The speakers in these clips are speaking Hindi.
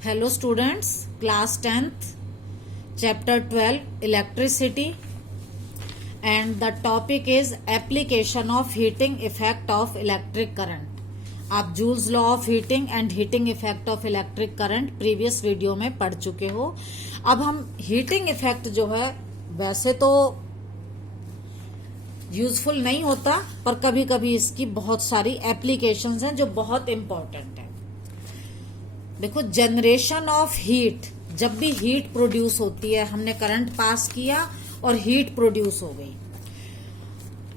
Hello students, class 10th, chapter 12 electricity, and the topic is application of heating effect of electric current. आप joules law of heating and heating effect of electric current previous video में पढ़ चुके हो। अब हम हीटिंग इफेक्ट जो है वैसे तो यूजफुल नहीं होता, पर कभी कभी इसकी बहुत सारी एप्लीकेशंस हैं जो बहुत इंपॉर्टेंट है। देखो, जनरेशन ऑफ हीट, जब भी हीट प्रोड्यूस होती है, हमने करंट पास किया और हीट प्रोड्यूस हो गई,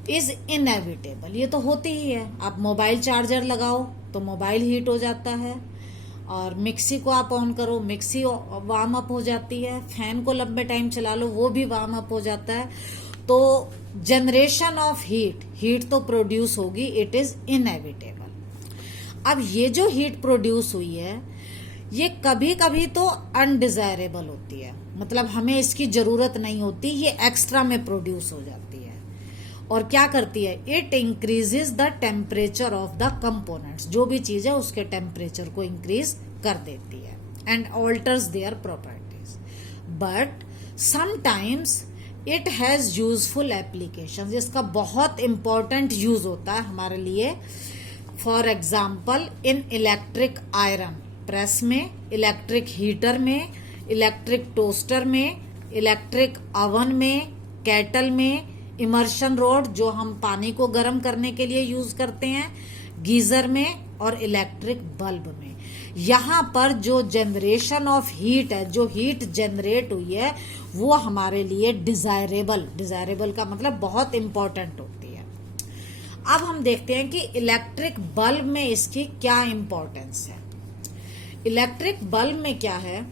इज इनएविटेबल, ये तो होती ही है। आप मोबाइल चार्जर लगाओ तो मोबाइल हीट हो जाता है, और मिक्सी को आप ऑन करो, मिक्सी वार्म अप हो जाती है, फैन को लंबे टाइम चला लो, वो भी वार्म अप हो जाता है। तो जनरेशन ऑफ हीट तो प्रोड्यूस होगी, इट इज इनएविटेबल। अब ये जो हीट प्रोड्यूस हुई है, ये कभी कभी तो अनडिजायरेबल होती है, मतलब हमें इसकी जरूरत नहीं होती, ये एक्स्ट्रा में प्रोड्यूस हो जाती है। और क्या करती है? It increases the temperature of the components, जो भी चीज है उसके टेम्परेचर को इंक्रीज कर देती है, and alters their properties. But sometimes it has useful application, इसका बहुत इंपॉर्टेंट यूज होता है हमारे लिए। For example, in electric iron press में, इलेक्ट्रिक हीटर में, इलेक्ट्रिक टोस्टर में, इलेक्ट्रिक ओवन में, केटल में, इमर्शन रॉड जो हम पानी को गर्म करने के लिए यूज करते हैं, गीजर में, और इलेक्ट्रिक बल्ब में। यहाँ पर जो जनरेशन ऑफ हीट है, जो हीट जनरेट हुई है, वो हमारे लिए डिजायरेबल का मतलब बहुत इंपॉर्टेंट होती है। अब हम देखते हैं कि इलेक्ट्रिक बल्ब में इसकी क्या इंपॉर्टेंस है। इलेक्ट्रिक बल्ब में क्या है?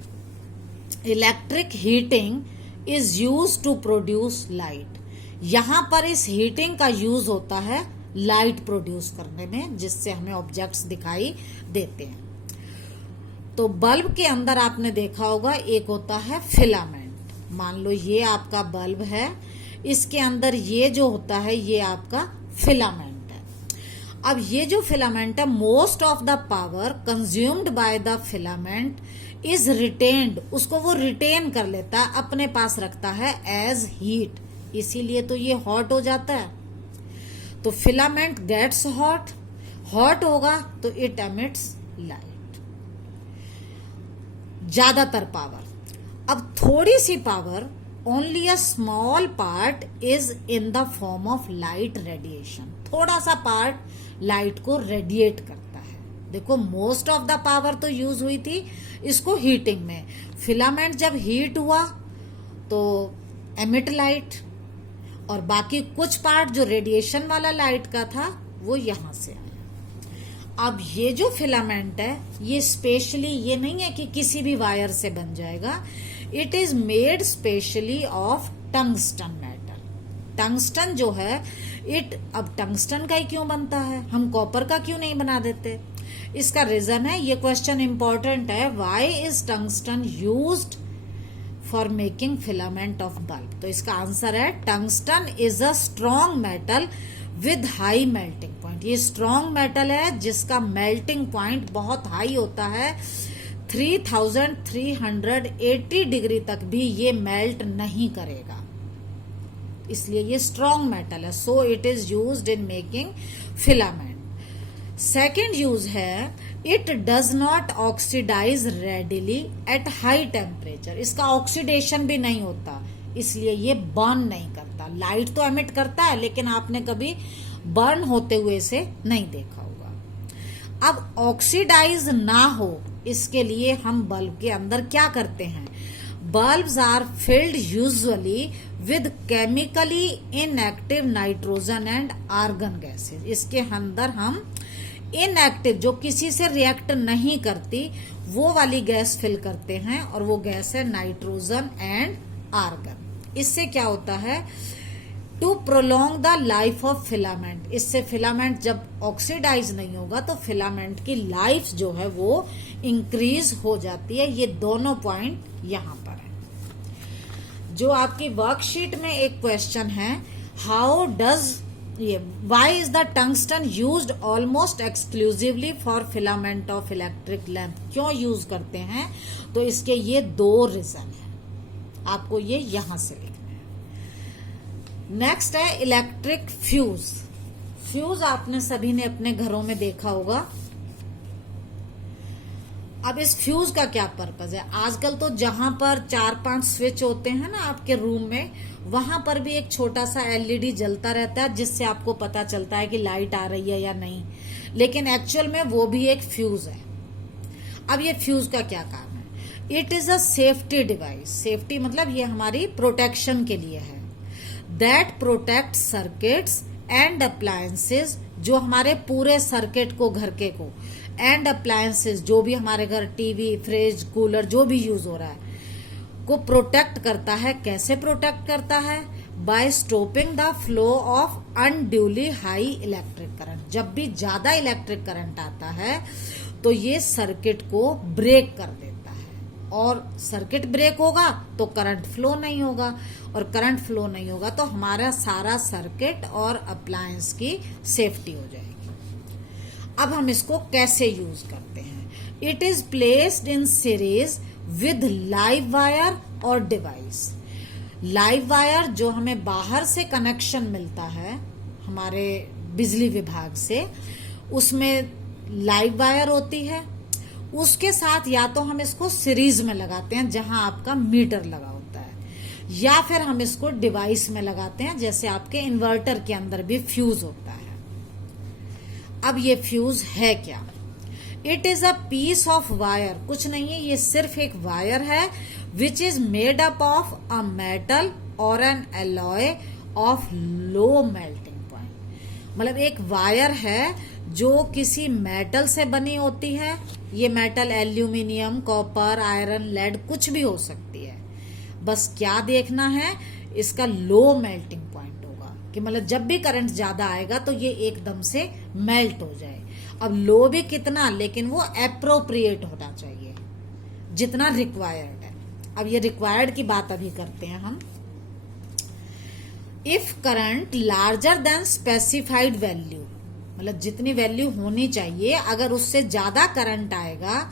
Electric heating is use to produce light. यहां पर इस हीटिंग का यूज होता है लाइट प्रोड्यूस करने में, जिससे हमें ऑब्जेक्ट्स दिखाई देते हैं। तो बल्ब के अंदर आपने देखा होगा एक होता है फिलामेंट। मान लो ये आपका बल्ब है, इसके अंदर ये जो होता है ये आपका फिलामेंट। अब ये जो फिलामेंट है, most of the power consumed by the filament is retained, उसको वो रिटेन कर लेता है, अपने पास रखता है एज हीट, इसीलिए तो ये हॉट हो जाता है। तो फिलामेंट गेट्स हॉट होगा तो इट एमिट्स लाइट, ज्यादातर पावर। अब थोड़ी सी power, only a small part is in the form of light radiation, थोड़ा सा पार्ट लाइट को रेडिएट करता है। देखो, मोस्ट ऑफ द पावर तो यूज हुई थी इसको हीटिंग में। फिलामेंट जब हीट हुआ तो एमिट लाइट, और बाकी कुछ पार्ट जो रेडिएशन वाला लाइट का था वो यहां से आया। अब ये जो फिलामेंट है, ये स्पेशली, ये नहीं है कि किसी भी वायर से बन जाएगा, it is made specially of tungsten metal. Tungsten जो है, अब टंगस्टन का ही क्यों बनता है, हम कॉपर का क्यों नहीं बना देते? इसका रीजन है, ये क्वेश्चन इंपॉर्टेंट है, why is tungsten used for making filament of bulb? तो इसका आंसर है, tungsten is a strong metal with high melting point. ये स्ट्रॉन्ग मेटल है जिसका मेल्टिंग पॉइंट बहुत हाई होता है, 3380 डिग्री तक भी ये मेल्ट नहीं करेगा, इसलिए ये स्ट्रॉन्ग मेटल है। So it is used in making filament. Second use है, it does not oxidise readily at high temperature. इसका ऑक्सीडेशन भी नहीं होता, इसलिए ये बर्न नहीं करता। लाइट तो एमिट करता है, लेकिन आपने कभी बर्न होते हुए इसे नहीं देखा होगा। अब ऑक्सीडाइज ना हो, इसके लिए हम बल्ब के अंदर क्या करते हैं? Bulbs are filled usually with chemically inactive nitrogen and argon gases. इसके अंदर हम इनएक्टिव, जो किसी से रिएक्ट नहीं करती, वो वाली गैस फिल करते हैं, और वो गैस है नाइट्रोजन एंड आर्गन। इससे क्या होता है? To prolong the life of filament. इससे फिलामेंट जब ऑक्सीडाइज नहीं होगा तो फिलामेंट की लाइफ जो है वो इंक्रीज हो जाती है। ये दोनों पॉइंट यहां पर है। जो आपकी वर्कशीट में एक क्वेश्चन है, हाउ डज ये why is the tungsten used almost exclusively for filament of electric lamp, क्यों यूज करते हैं? तो इसके ये 2 रीजन है, आपको ये यहां से लिखना है। नेक्स्ट है इलेक्ट्रिक फ्यूज। फ्यूज आपने सभी ने अपने घरों में देखा होगा। अब इस फ्यूज का क्या पर्पज है? आजकल तो जहां पर 4-5 स्विच होते हैं ना आपके रूम में, वहां पर भी एक छोटा सा एलईडी जलता रहता है, जिससे आपको पता चलता है कि लाइट आ रही है या नहीं, लेकिन एक्चुअल में वो भी एक फ्यूज है। अब ये फ्यूज का क्या काम है? It is a safety device. Safety मतलब ये हमारी प्रोटेक्शन के लिए है। That protect circuits and appliances, जो हमारे पूरे सर्किट को, घर के को, एंड अप्लायंसेस, जो भी हमारे घर टीवी, फ्रिज, कूलर जो भी यूज हो रहा है, को प्रोटेक्ट करता है। कैसे प्रोटेक्ट करता है? By stopping the flow of unduly high electric current. जब भी ज्यादा इलेक्ट्रिक करंट आता है तो ये सर्किट को ब्रेक कर देता है, और सर्किट ब्रेक होगा तो करंट फ्लो नहीं होगा, और करंट फ्लो नहीं होगा तो हमारा सारा सर्किट और अप्लायंस की सेफ्टी हो जाएगी। अब हम इसको कैसे यूज करते हैं? It is placed in series with live wire और डिवाइस। लाइव वायर जो हमें बाहर से कनेक्शन मिलता है हमारे बिजली विभाग से, उसमें लाइव वायर होती है, उसके साथ या तो हम इसको सीरीज में लगाते हैं जहां आपका मीटर लगा होता है, या फिर हम इसको डिवाइस में लगाते हैं जैसे आपके इन्वर्टर के अंदर भी फ्यूज होता है। अब ये फ्यूज है क्या? It is a piece of wire. कुछ नहीं है, ये सिर्फ एक वायर है which is made up of a metal और an alloy of low melting point. मतलब एक वायर है जो किसी मेटल से बनी होती है। ये metal aluminium, copper, iron, lead कुछ भी हो सकती है। बस क्या देखना है, इसका लो मेल्टिंग पॉइंट होगा, कि मतलब जब भी करंट ज्यादा आएगा तो ये एकदम से मेल्ट हो जाए। अब लो भी कितना, लेकिन वो एप्रोप्रिएट होना चाहिए, जितना रिक्वायर्ड है। अब ये रिक्वायर्ड की बात अभी करते हैं हम। If current larger than specified value, मतलब जितनी वैल्यू होनी चाहिए, अगर उससे ज्यादा करंट आएगा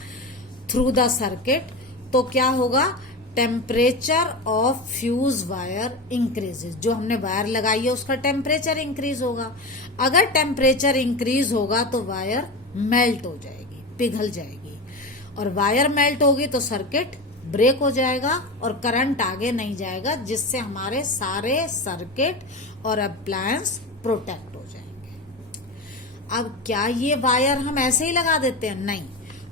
थ्रू द सर्किट तो क्या होगा? Temperature of fuse wire increases. जो हमने वायर लगाई है उसका टेम्परेचर इंक्रीज होगा। अगर टेम्परेचर इंक्रीज होगा तो वायर मेल्ट हो जाएगी, पिघल जाएगी, और वायर मेल्ट होगी तो सर्किट ब्रेक हो जाएगा और करंट आगे नहीं जाएगा, जिससे हमारे सारे सर्किट और अप्लायंस प्रोटेक्ट हो जाएंगे। अब क्या ये वायर हम ऐसे ही लगा देते हैं? नहीं।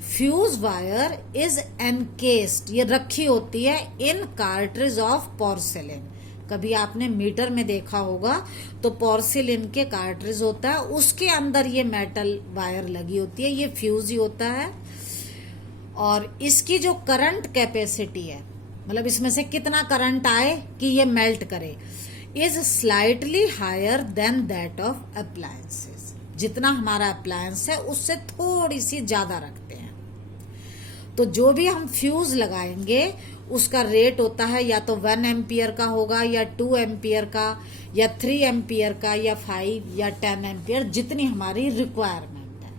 फ्यूज वायर इज एनकेस्ड, ये रखी होती है इन कार्ट्रिज ऑफ पोर्सिलिन। कभी आपने मीटर में देखा होगा तो पोर्सिलिन के कार्ट्रिज होता है, उसके अंदर ये मेटल वायर लगी होती है, ये फ्यूज ही होता है। और इसकी जो करंट कैपेसिटी है, मतलब इसमें से कितना करंट आए कि ये मेल्ट करे, is slightly higher than that of appliances. जितना हमारा अप्लायंस है उससे थोड़ी सी ज्यादा रखते हैं। तो जो भी हम फ्यूज लगाएंगे उसका रेट होता है या तो 1 एम्पियर का होगा, या 2 एम्पियर का, या 3 एम्पियर का, या 5 या 10 एम्पियर, जितनी हमारी रिक्वायरमेंट है।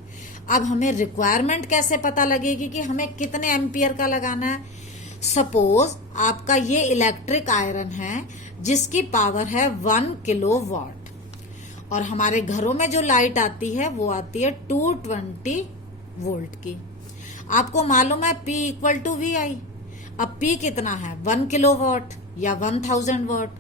अब हमें रिक्वायरमेंट कैसे पता लगेगी कि हमें कितने एम्पियर का लगाना है? सपोज आपका ये इलेक्ट्रिक आयरन है जिसकी पावर है 1 किलोवाट, और हमारे घरों में जो लाइट आती है वो आती है 220 वोल्ट की। आपको मालूम है P इक्वल टू VI। अब P कितना है? 1 किलोवाट या 1000 वाट,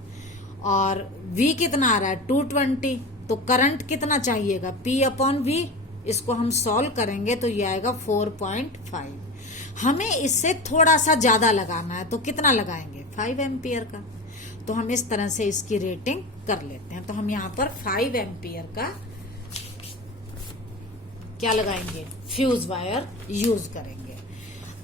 और V कितना आ रहा है? 220। तो करंट कितना चाहिएगा? P upon V। इसको हम सॉल्व करेंगे तो ये आएगा 4.5। हमें इससे थोड़ा सा ज्यादा लगाना है तो कितना लगाएंगे? 5 एम्पियर का। तो हम इस तरह से इसकी रेटिंग कर लेते हैं। तो हम यहाँ पर 5 एम्पियर का क्या लगाएंगे? फ्यूज वायर यूज करेंगे।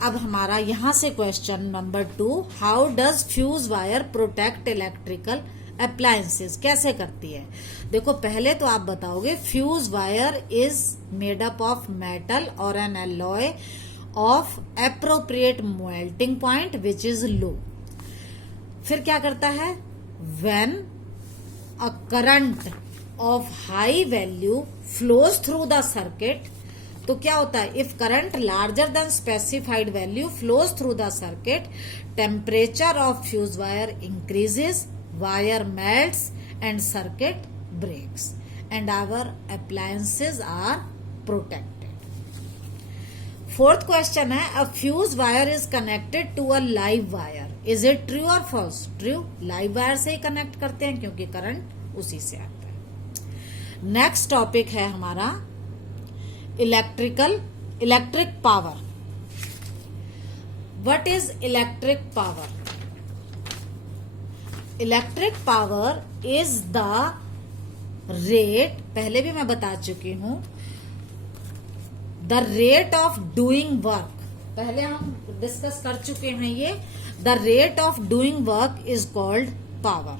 अब हमारा यहां से question number 2, how does fuse wire protect electrical appliances, कैसे करती है? देखो पहले तो आप बताओगे fuse wire is made up of metal और an alloy of appropriate melting point which is low. फिर क्या करता है? When a current of high value flows through the circuit, तो क्या होता है, if current larger than specified value flows through the circuit, temperature of fuse wire increases, wire melts and circuit breaks and our appliances are protected. Fourth question है, a fuse wire is connected to a live wire, is it true और फॉल्स? ट्रू, लाइव वायर से ही कनेक्ट करते हैं क्योंकि करंट उसी से आता है। नेक्स्ट टॉपिक है हमारा electric power. What is electric power? Electric power is the rate, पहले भी मैं बता चुकी हूं, the rate of doing work, पहले हम डिस्कस कर चुके हैं ये। The rate of doing work is called power.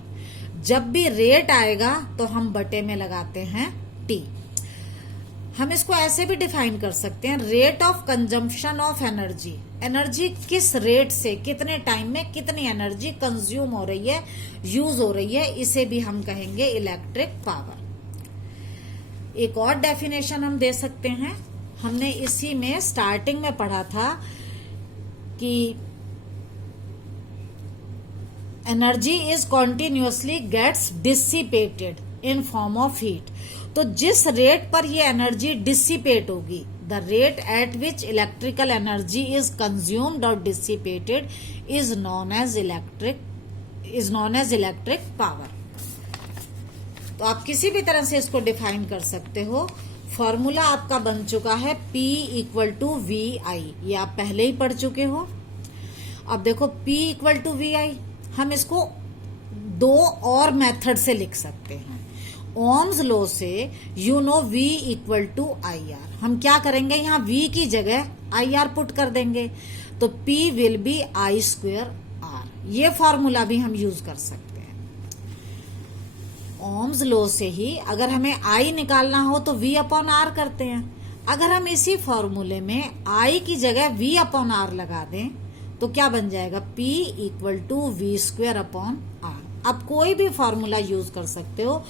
जब भी रेट आएगा तो हम बटे में लगाते हैं टी। हम इसको ऐसे भी डिफाइन कर सकते हैं, rate of consumption of energy, energy किस रेट से कितने टाइम में कितनी एनर्जी कंज्यूम हो रही है, यूज हो रही है, इसे भी हम कहेंगे इलेक्ट्रिक पावर। एक और डेफिनेशन हम दे सकते हैं, हमने इसी में स्टार्टिंग में पढ़ा था कि energy is continuously gets dissipated in form of heat. तो जिस रेट पर ये एनर्जी डिसिपेट होगी, the rate at which electrical energy is consumed और dissipated is known as electric power. तो आप किसी भी तरह से इसको डिफाइन कर सकते हो। फॉर्मूला आपका बन चुका है P इक्वल टू वी आई, ये आप पहले ही पढ़ चुके हो। अब देखो P equal to V I, हम इसको दो और मेथड से लिख सकते हैं। ओम्स लॉ से you know V equal to I R, हम क्या करेंगे, यहाँ V की जगह आई आर पुट कर देंगे, तो P will be I square R. ये फॉर्मूला भी हम यूज कर सकते हैं। ओम्स लॉ से ही अगर हमें I निकालना हो तो V अपॉन आर करते हैं। अगर हम इसी फॉर्मूले में I की जगह V अपॉन आर लगा दें तो क्या बन जाएगा, P equal to V square upon R. आप कोई भी फॉर्मूला यूज कर सकते हो,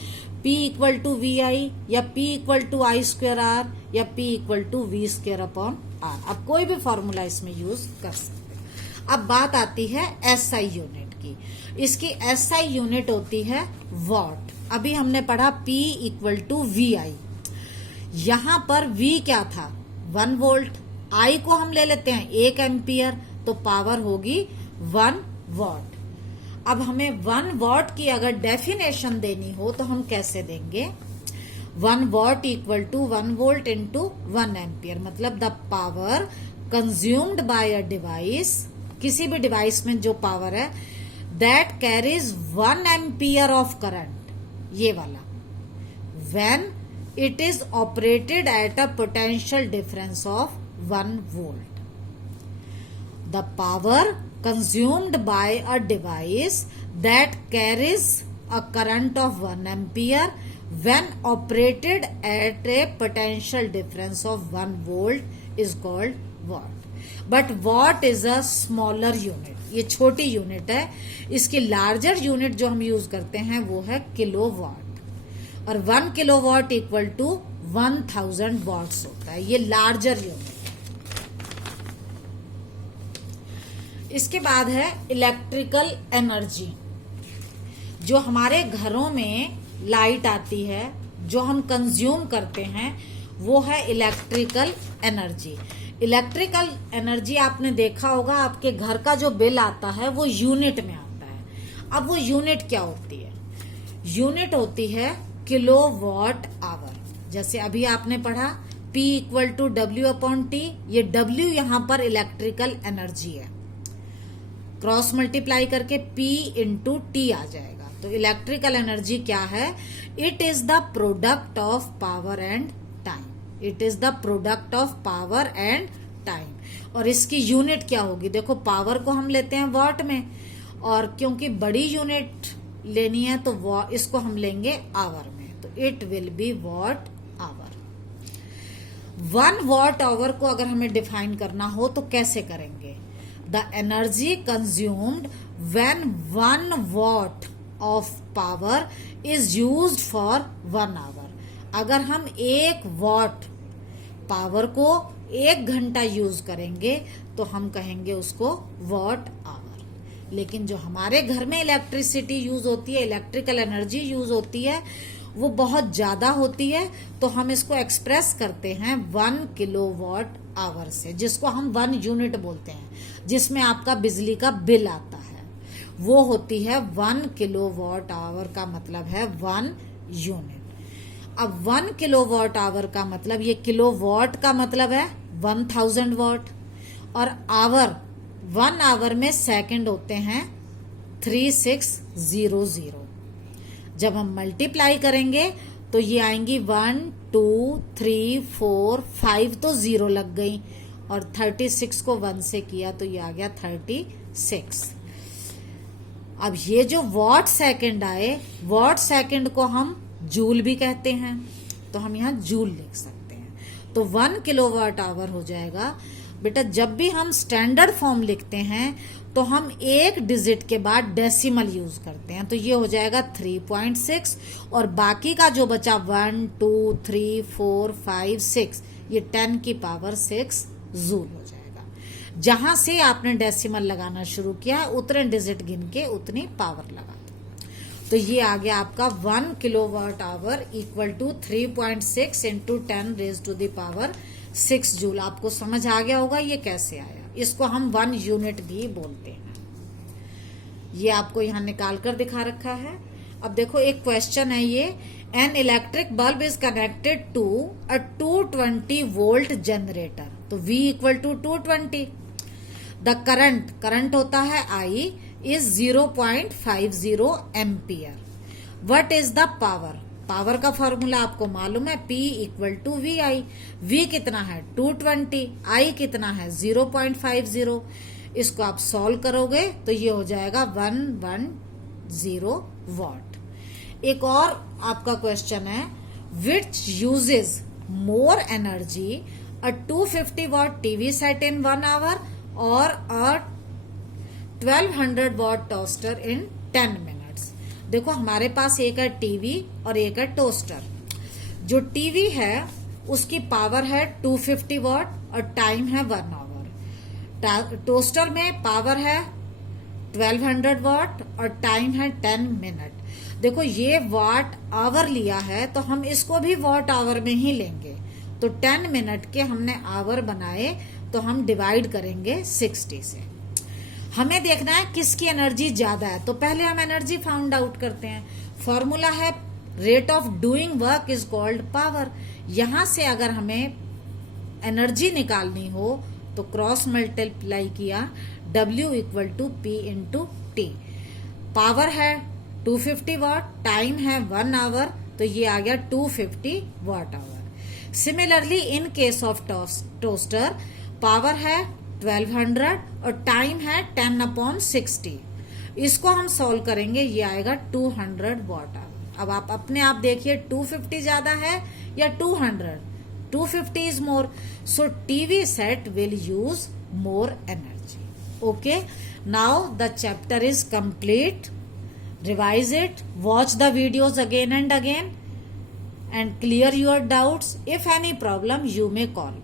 P equal to V I या P equal to I square R या P equal to V square upon R, आप कोई भी फॉर्मूला इसमें यूज कर सकते हो। अब बात आती है SI यूनिट की। इसकी SI यूनिट होती है वॉट। अभी हमने पढ़ा P इक्वल टू वी आई, यहां पर V क्या था, 1 वोल्ट, I को हम ले लेते हैं 1 एम्पियर, तो पावर होगी 1 वॉट। अब हमें 1 वॉट की अगर डेफिनेशन देनी हो तो हम कैसे देंगे, 1 watt equal to 1 volt into 1 ampere, मतलब the power consumed by a device, किसी भी डिवाइस में जो पावर है, that carries 1 ampere of current, ये वाला, when it is operated at a potential difference of 1 volt. The power consumed by a device that carries a current of 1 ampere when operated at a potential difference of 1 volt is called watt. But watt is a smaller unit. ये छोटी यूनिट है। इसकी लार्जर यूनिट जो हम यूज करते हैं वो है किलोवाट, और 1 किलोवाट इक्वल टू 1000 वॉट्स होता है, ये लार्जर यूनिट। इसके बाद है इलेक्ट्रिकल एनर्जी। जो हमारे घरों में लाइट आती है, जो हम कंज्यूम करते हैं, वो है इलेक्ट्रिकल एनर्जी। इलेक्ट्रिकल एनर्जी आपने देखा होगा, आपके घर का जो बिल आता है वो यूनिट में आता है। अब वो यूनिट क्या होती है, यूनिट होती है किलोवाट आवर। जैसे अभी आपने पढ़ा P equal to W upon T, ये W यहां पर इलेक्ट्रिकल एनर्जी है, क्रॉस मल्टीप्लाई करके P इंटू टी आ जाएगा। तो इलेक्ट्रिकल एनर्जी क्या है, it is the product of power and time, it is the product of power and time. और इसकी यूनिट क्या होगी, देखो पावर को हम लेते हैं वॉट में, और क्योंकि बड़ी यूनिट लेनी है तो इसको हम लेंगे आवर में, तो it will be watt hour. 1 watt hour को अगर हमें डिफाइन करना हो तो कैसे करेंगे, the energy consumed when 1 watt of power is used for 1 hour. अगर हम 1 वॉट पावर को 1 घंटा यूज करेंगे तो हम कहेंगे उसको वॉट आवर। लेकिन जो हमारे घर में इलेक्ट्रिसिटी यूज होती है, इलेक्ट्रिकल एनर्जी यूज होती है, वो बहुत ज्यादा होती है, तो हम इसको एक्सप्रेस करते हैं 1 किलोवाट आवर से, जिसको हम 1 यूनिट बोलते हैं, जिसमें आपका बिजली का बिल आता है, वो होती है 1 किलोवाट आवर का मतलब है 1 यूनिट। अब 1 किलोवाट आवर का मतलब, ये किलोवाट का मतलब है 1000 वॉट, और आवर 1 आवर में सेकंड होते हैं 3600। जब हम मल्टीप्लाई करेंगे तो ये आएंगी 1 2 3 4 5 तो 0 लग गई, और 36 को 1 से किया तो ये आ गया 36। अब ये जो वॉट सेकंड आए, वॉट सेकंड को हम जूल भी कहते हैं, तो हम यहाँ जूल लिख सकते हैं। तो 1 किलोवाट आवर हो जाएगा। बेटा जब भी हम स्टैंडर्ड फॉर्म लिखते हैं तो हम एक डिजिट के बाद डेसिमल यूज करते हैं, तो ये हो जाएगा 3.6, और बाकी का जो बचा 1 2 3 4 5 6, ये 10 की पावर 6 जूल हो जाएगा। जहां से आपने डेसिमल लगाना शुरू किया, उतने डिजिट गिन के उतनी पावर लगा दो। तो ये आ गया आपका 1 kilowatt hour equal to 3.6 into 10 raise to the power 6 joule. आपको समझ आ गया होगा ये कैसे आया। इसको हम 1 यूनिट भी बोलते हैं। ये आपको यहां निकाल कर दिखा रखा है। अब देखो एक क्वेश्चन है ये, an electric bulb is connected to a 220 volt generator, तो V equal to 220। The current होता है I is 0.50 ampere. What is the power? Power का फॉर्मूला आपको मालूम है, P equal to VI। V कितना है 220, I कितना है 0.50। इसको आप सॉल्व करोगे तो ये हो जाएगा 110 वॉट। एक और आपका क्वेश्चन है, which uses more energy a 250 watt TV set in 1 hour और a 1200 watt toaster in 10 minutes. देखो हमारे पास एक है टीवी और एक है टोस्टर। जो टीवी है उसकी पावर है 250 वॉट और टाइम है 1 आवर। टोस्टर में पावर है 1200 वॉट और टाइम है 10 मिनट। देखो ये वॉट आवर लिया है तो हम इसको भी वॉट आवर में ही लेंगे। तो 10 मिनट के हमने आवर बनाए तो हम डिवाइड करेंगे 60 से। हमें देखना है किसकी एनर्जी ज्यादा है, तो पहले हम एनर्जी फाउंड आउट करते हैं। फॉर्मूला है rate of doing work is called power. यहां से अगर हमें एनर्जी निकालनी हो तो क्रॉस मल्टीप्लाई किया, W equal to P into T। Power है 250 वॉट, टाइम है 1 आवर, तो ये आ गया 250 watt hour. Similarly in case of toaster, power है 1200 और टाइम है 10/60। इसको हम सॉल्व करेंगे, ये आएगा 200 वॉट आवर। अब आप अपने आप देखिए 250 ज्यादा है या 200? 250 is more, so TV set will use more energy. Okay, now the chapter is complete. Revise it, watch the videos again and again, and clear your doubts. If any problem, you may call me.